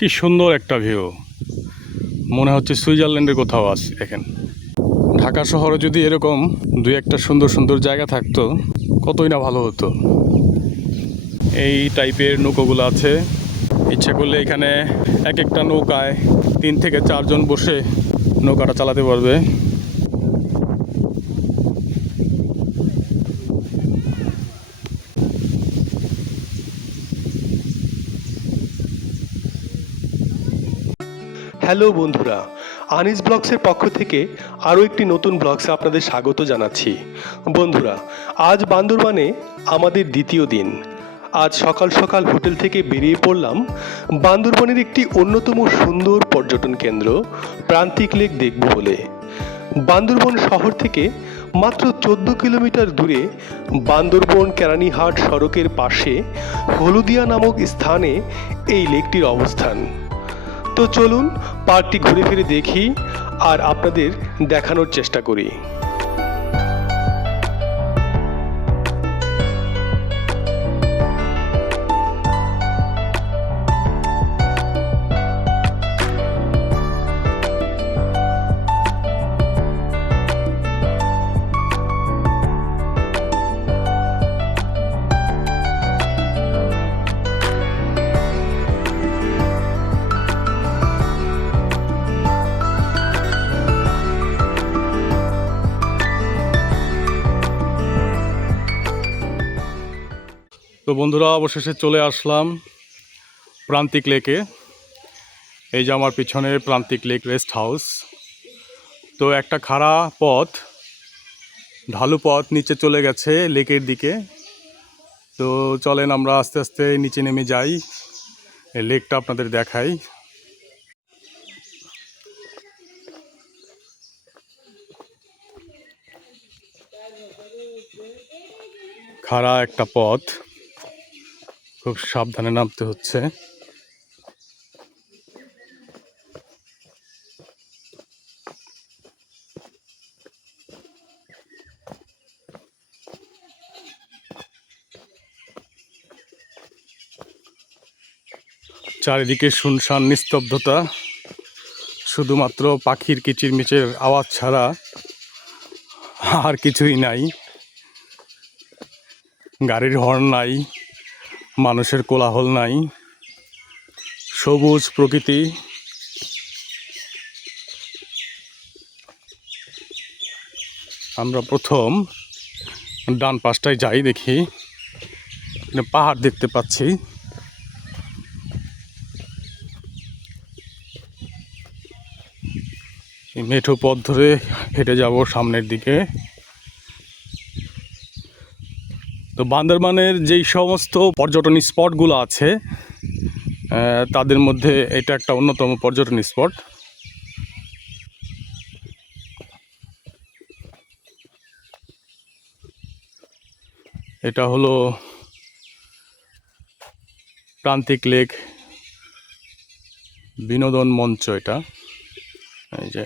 কি সুন্দর একটা ভিউ মনে হচ্ছে সুইজারল্যান্ডের কোথাও আছে দেখেন ঢাকা শহরে যদি এরকম দুই একটা সুন্দর সুন্দর জায়গা থাকতো, কতই না ভালো হতো। এই টাইপের নৌকোগুলো আছে। ইচ্ছা করলে এখানে এক একটা নৌকায় তিন থেকে চারজন বসে নৌকাটা চালাতে পারবে। হ্যালো বন্ধুরা, আনিস ব্লগসের পক্ষ থেকে আরও একটি নতুন ব্লগসে আপনাদের স্বাগত জানাচ্ছি। বন্ধুরা, আজ বান্দরবানে আমাদের দ্বিতীয় দিন। আজ সকাল সকাল হোটেল থেকে বেরিয়ে পড়লাম বান্দরবানের একটি অন্যতম সুন্দর পর্যটন কেন্দ্র, প্রান্তিক লেক দেখব বলে। বান্দরবন শহর থেকে মাত্র চোদ্দ কিলোমিটার দূরে বান্দরবন কেরানীহাট সড়কের পাশে হলুদিয়া নামক স্থানে এই লেকটির অবস্থান। তো চলুন পার্কটি ঘুরে ফিরে দেখি আর আপনাদের দেখানোর চেষ্টা করি। তো বন্ধুরা, অবশেষে চলে আসলাম প্রান্তিক লেকে। এই যে আমার পিছনে প্রান্তিক লেক রেস্ট হাউস। তো একটা খাড়া পথ, ঢালু পথ নিচে চলে গেছে লেকের দিকে। তো চলেন আমরা আস্তে আস্তে নিচে নেমে যাই লেকটা আপনাদের দেখাই। খাড়া একটা পথ। খুব সাবধানে নামতে হচ্ছে। চারিদিকে শুনশান, নিস্তব্ধতা, শুধুমাত্র পাখির কিচিরমিচির আওয়াজ ছাড়া আর কিছুই নাই। গাড়ির হর্ন নাই। মানুষের কোলাহল নাই। সবুজ প্রকৃতি। আমরা প্রথম ডান পাশটায় যাই দেখি। পাহাড় দেখতে পাচ্ছি। মেঠো পথ ধরে হেঁটে যাব সামনের দিকে। তো বান্দরবানের যেই সমস্ত পর্যটন স্পটগুলো আছে তাদের মধ্যে এটা একটা অন্যতম পর্যটন স্পট। এটা হলো প্রান্তিক লেক বিনোদন মঞ্চ এটা। এই যে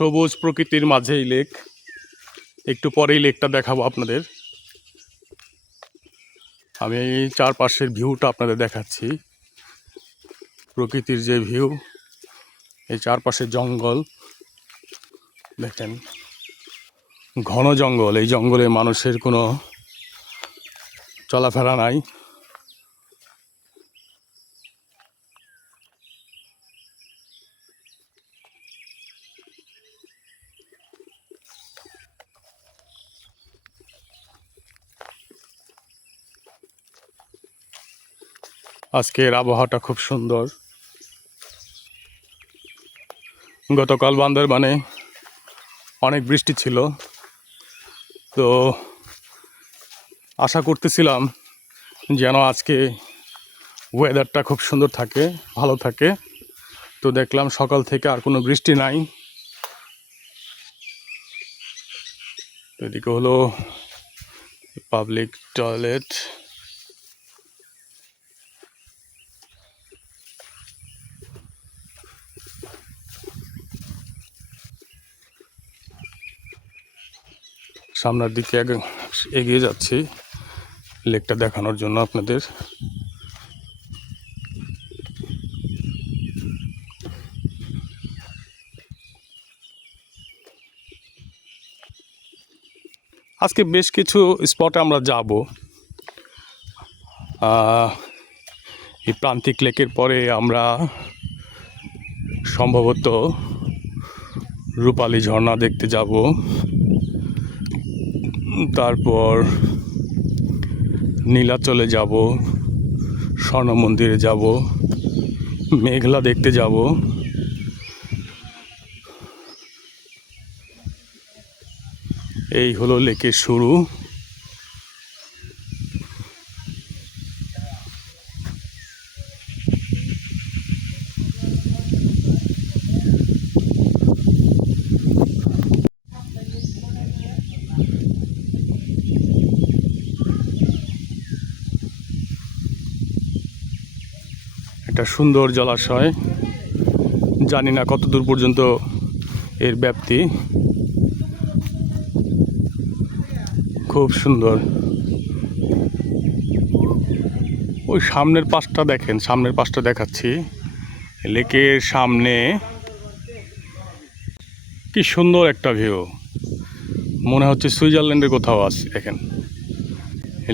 সবুজ প্রকৃতির মাঝে এই লেক। একটু পরেই লেকটা দেখাবো আপনাদের। আমি চারপাশের ভিউটা আপনাদের দেখাচ্ছি। প্রকৃতির যে ভিউ, এই চারপাশে জঙ্গল। দেখেন, ঘন জঙ্গল। এই জঙ্গলে মানুষের কোনো চলাফেরা নাই। আজকের আবহাওয়াটা খুব সুন্দর। গতকাল বান্দরবানে অনেক বৃষ্টি ছিল। তো আশা করতেছিলাম যেন আজকে ওয়েদারটা খুব সুন্দর থাকে, ভালো থাকে। তো দেখলাম সকাল থেকে আর কোনো বৃষ্টি নাই। এদিকে হলো পাবলিক টয়লেট সামনের দিকে এগিয়ে যাচ্ছি। লেকটা দেখানোর জন্য আপনাদের। আজকে বেশ কিছু স্পটে আমরা যাব। এই প্রান্তিক লেকের পরে আমরা সম্ভবত রূপালী ঝর্ণা দেখতে যাব। তারপর নীলাচলে যাব স্বর্ণ মন্দিরে যাব মেঘলা দেখতে যাব। এই হলো লেকের শুরু। সুন্দর জলাশয়। জানি না কত দূর পর্যন্ত এর ব্যাপ্তি। খুব সুন্দর। ওই সামনের পাশটা দেখেন, সামনের পাশটা দেখাচ্ছি। লেকের সামনে কি সুন্দর একটা ভিউ মনে হচ্ছে সুইজারল্যান্ডের কোথাও আছে, দেখেন।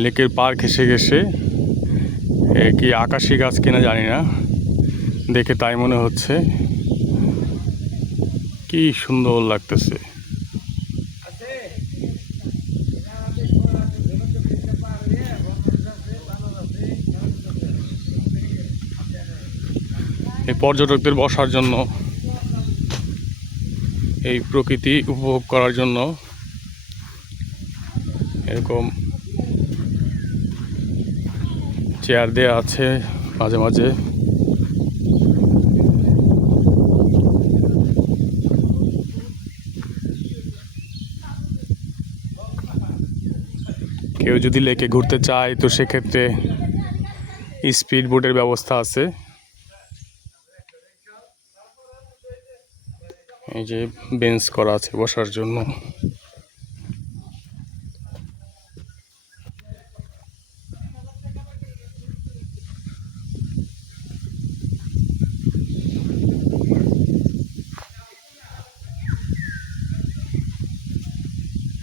লেকের পার ঘেসে ঘেসে এ কি আকাশি গাছ কিনা জানি না। দেখে তাই মনে হচ্ছে। কি সুন্দর লাগতেছে। এই পর্যটকদের বসার জন্য, এই প্রকৃতি উপভোগ করার জন্য এরকম চেয়ার দেয়া আছে মাঝে মাঝে। কেউ যদি লেকে ঘুরতে চায়, তো সেক্ষেত্রে স্পিড বোটের ব্যবস্থা আছে। এই যে বেঞ্চ করা আছে বসার জন্য।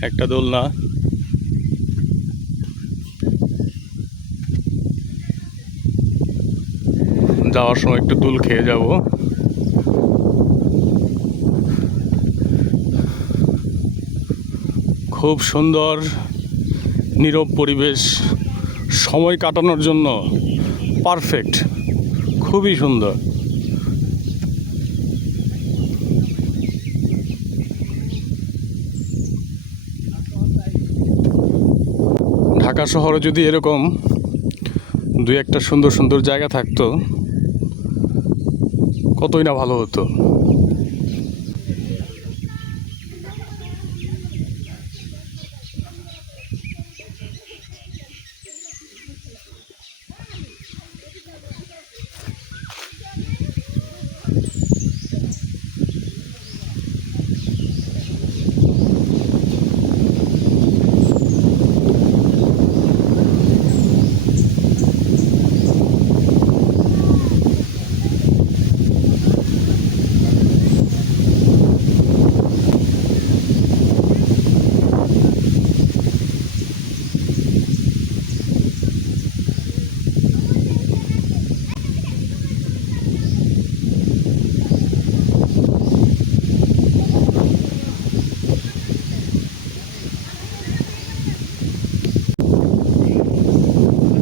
একটা দোলনা। যাওয়ার সময় একটু দুল খেয়ে যাব। খুব সুন্দর, নীরব পরিবেশ, সময় কাটানোর জন্য পারফেক্ট খুবই সুন্দর। ঢাকা শহরে যদি এরকম দুই একটা সুন্দর সুন্দর জায়গা থাকতো কতই না ভালো হতো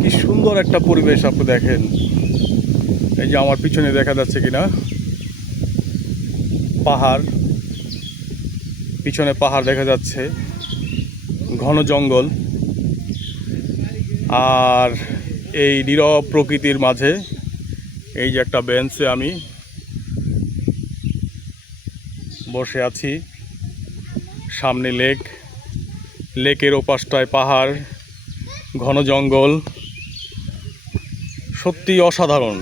কি সুন্দর একটা পরিবেশ আপনি দেখেন। এই যে আমার পিছনে দেখা যাচ্ছে কিনা? পাহাড়। পিছনে পাহাড় দেখা যাচ্ছে। ঘন জঙ্গল। আর এই নীরব প্রকৃতির মাঝে এই যে একটা বেঞ্চে আমি বসে আছি। সামনে লেক। লেকের ওপাশটায় পাহাড়, ঘন জঙ্গল। সত্যি অসাধারণ।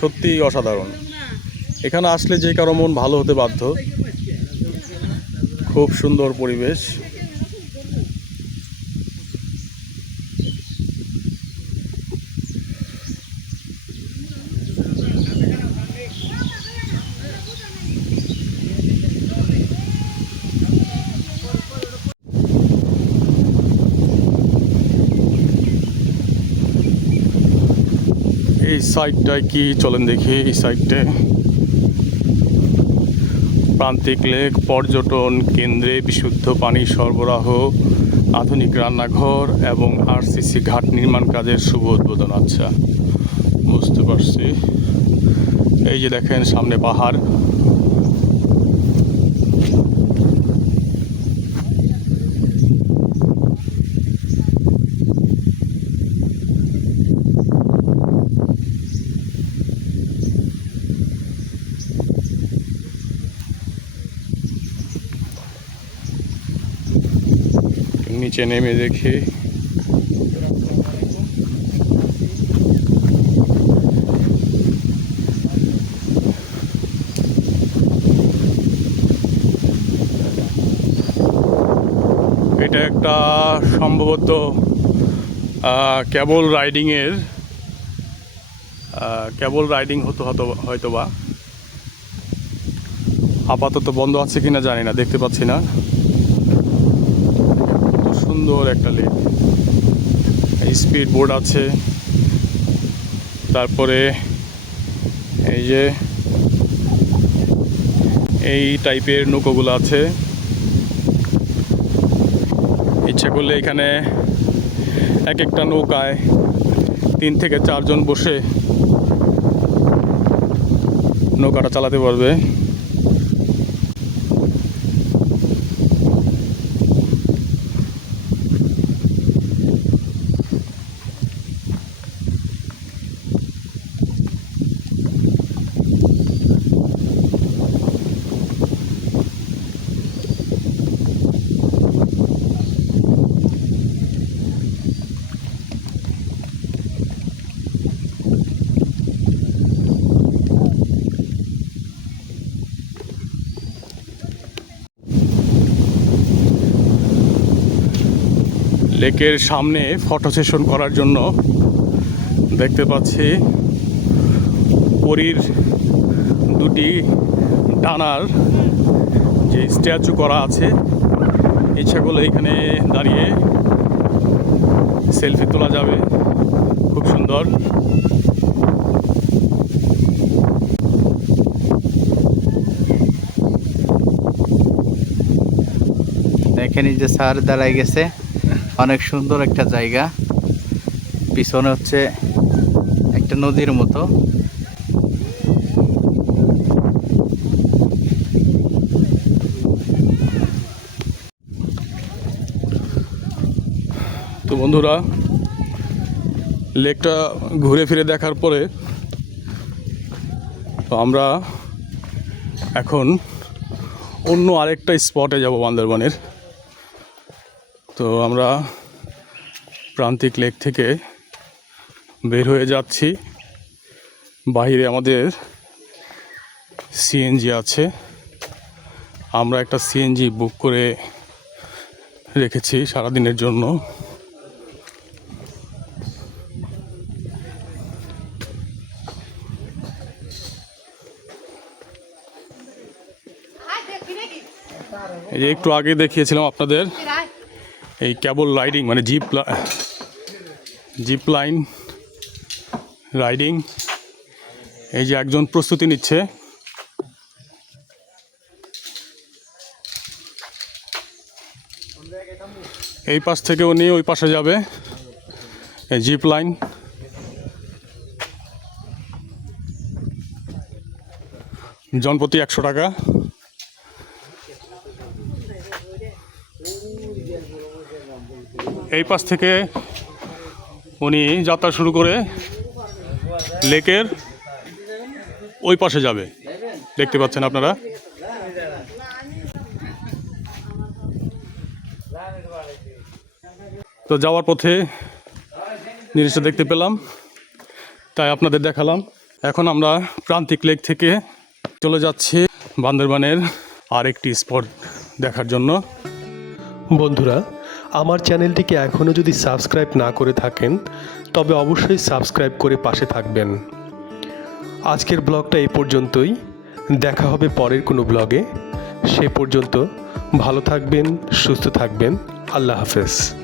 সত্যি অসাধারণ। এখানে আসলে যে কারও মন ভালো হতে বাধ্য। খুব সুন্দর পরিবেশ। এই সাইডটায় কি চলেন দেখি, এই সাইডটে প্রান্তিক লেক, পর্যটন কেন্দ্রে বিশুদ্ধ পানি সরবরাহ, আধুনিক রান্নাঘর এবং আরসিসি ঘাট নির্মাণ কাজের শুভ উদ্বোধন। আচ্ছা বুঝতে পারছি। এই যে দেখেন, সামনে পাহাড়। নিচে নেমে দেখি। এটা একটা সম্ভবত কেবল রাইডিংয়ের কেবল রাইডিং হতো হতো হয়তো বা আপাতত বন্ধ আছে কিনা জানি না, দেখতে পাচ্ছি না। সুন্দর একটা লেক স্পিড বোর্ড আছে। তারপরে এই যে এই টাইপের নৌকোগুলো আছে। ইচ্ছা করলে এখানে এক একটা নৌকায় তিন থেকে চারজন বসে নৌকাটা চালাতে পারবে। লেকের সামনে ফটো সেশন করার জন্য দেখতে পাচ্ছি পরীর দুটি ডানার যে স্ট্যাচু করা আছে ইচ্ছা করলে এখানে দাঁড়িয়ে সেলফি তোলা যাবে। খুব সুন্দর। দেখেন যে স্যার দাঁড়ায় গেছে। অনেক সুন্দর একটা জায়গা। পিছনে হচ্ছে একটা নদীর মতো। তো বন্ধুরা, লেকটা ঘুরে ফিরে দেখার পরে তো আমরা এখন অন্য আরেকটা স্পটে যাব বান্দরবানের। তো আমরা প্রান্তিক লেক থেকে বের হয়ে যাচ্ছি। বাইরে আমাদের সিএনজি আছে। আমরা একটা সিএনজি বুক করে রেখেছি সারাদিনের জন্য। এই যে একটু আগে দেখিয়েছিলাম আপনাদের। এই কেবল রাইডিং মানে জিপ জিপ লাইন, রাইডিং। এই যে একজন প্রস্তুতি নিচ্ছে। এই পাশ থেকে উনি ওই পাশে যাবে। এই জিপ লাইন। জনপ্রতি একশো টাকা। এই পাশ থেকে উনি যাত্রা শুরু করে লেকের ওই পাশে যাবে। দেখতে পাচ্ছেন আপনারা? তো যাওয়ার পথে জিনিসটা দেখতে পেলাম, তাই আপনাদের দেখালাম। এখন আমরা প্রান্তিক লেক থেকে চলে যাচ্ছি বান্দরবানের আরেকটি স্পট দেখার জন্য। বন্ধুরা আমার চ্যানেলটিকে এখনও যদি সাবস্ক্রাইব না করে থাকেন, তবে অবশ্যই সাবস্ক্রাইব করে পাশে থাকবেন। আজকের ব্লগটা এই পর্যন্তই। দেখা হবে পরের কোনো ব্লগে। সে পর্যন্ত ভালো থাকবেন, সুস্থ থাকবেন। আল্লাহ হাফেজ।